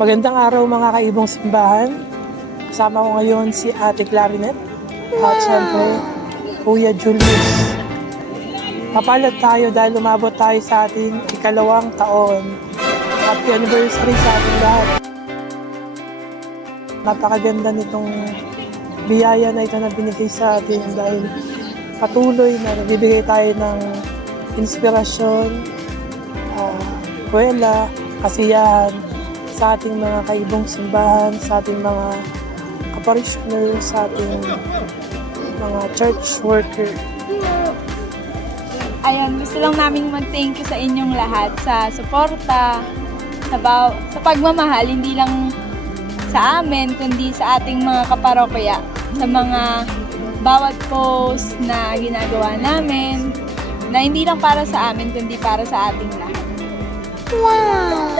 Magandang araw mga kaibong simbahan. Kasama ko ngayon si Ate Clarinet at syempre Kuya Julius. Papalad tayo dahil umabot tayo sa ating ikalawang taon. Happy anniversary sa ating lahat. Napakaganda nitong biyaya na ito na binigay sa atin dahil patuloy na nagbibigay tayo ng inspirasyon, buwela, kasiyahan sa ating mga kaibong simbahan, sa ating mga kaparishioner, sa ating mga church worker. Ayan, gusto lang namin mag-thank you sa inyong lahat sa suporta, sa pagmamahal, hindi lang sa amin, kundi sa ating mga kaparokya, sa mga bawat post na ginagawa namin, na hindi lang para sa amin, kundi para sa ating lahat. Wow!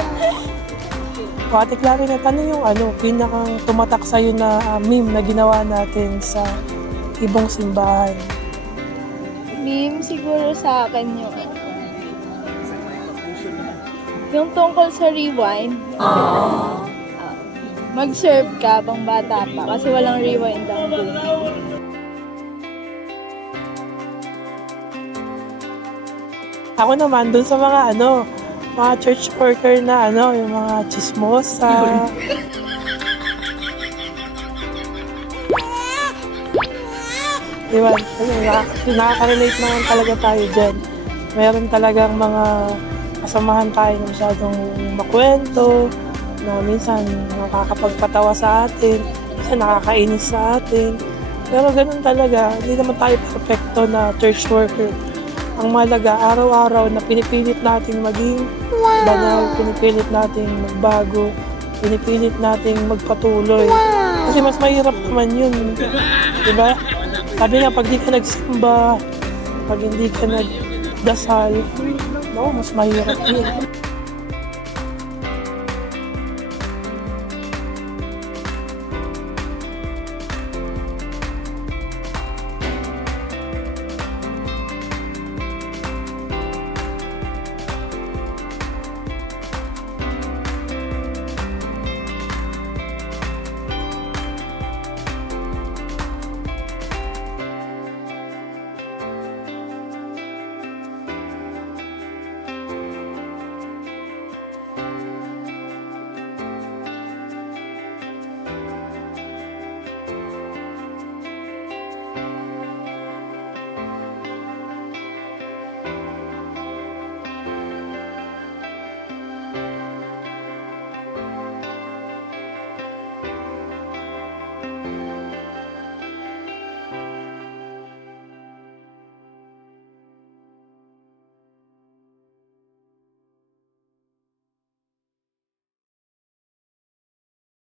Ate Clarinet, ano yung pinakang tumatak sa'yo na meme na ginawa natin sa ibong simbahan? Meme siguro sa akin yung tungkol sa rewind. Mag-serve ka pang bata pa kasi walang rewind ang game. Ako naman, dun sa mga mga church worker na yung mga chismosa. Diba? Nakaka-relate naman talaga tayo dyan. Meron talagang mga kasamahan tayo na masyadong makwento, na minsan nakakapagpatawa sa atin, minsan nakakainis sa atin. Pero ganun talaga, hindi naman tayo perfecto na church worker. Ang mahalaga, araw-araw na pinipilit natin maging banal, pinipilit natin magbago, pinipilit natin magpatuloy. Kasi mas mahirap naman yun. Diba? Sabi nga, pag di ka nagsimba, pag hindi ka nagdasal, mas mahirap yun.